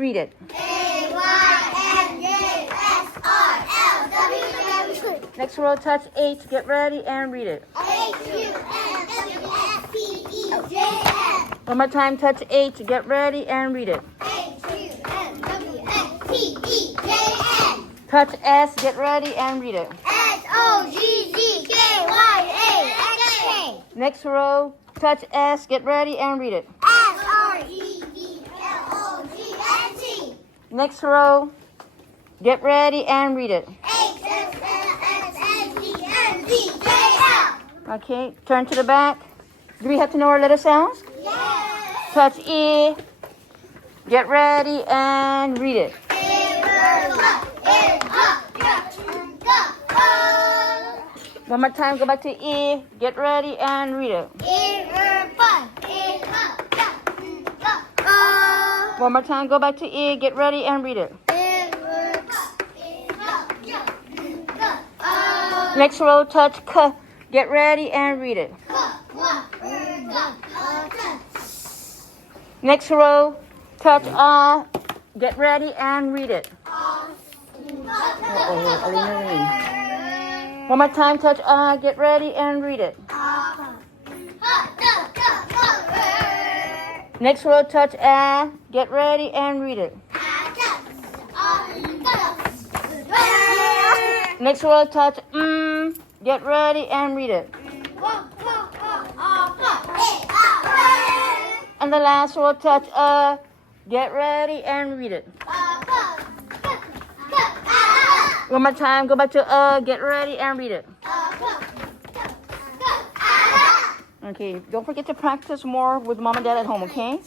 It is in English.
read it. AYMJSRLWW. Next row, touch H. Get ready and read it. HUMWSPEJM. One more time, touch H. Get ready and read it. HUMWSPEJM. Touch S. Get ready and read it. SOGGYAXK. Next row, touch S. Get ready and read it. SREVLOGNT. Next row, get ready and read it. HSLSNGNZJL. Okay, turn to the back. Do we have to know our letter sounds? Yes. Touch E. Get ready and read it. One more time, go back to E. Get ready and read it. One more time, go back to E. Get ready and read it. Next row, touch K. Get ready and read it. Next row, touch R. Get ready and read it. One more time, touch R. Get ready and read it. Next row, touch A. Get ready and read it. Next row, touch Get ready and read it. And the last row, touch Get ready and read it. One more time, go back to get ready and read it. Okay, don't forget to practice more with mom and dad at home, okay?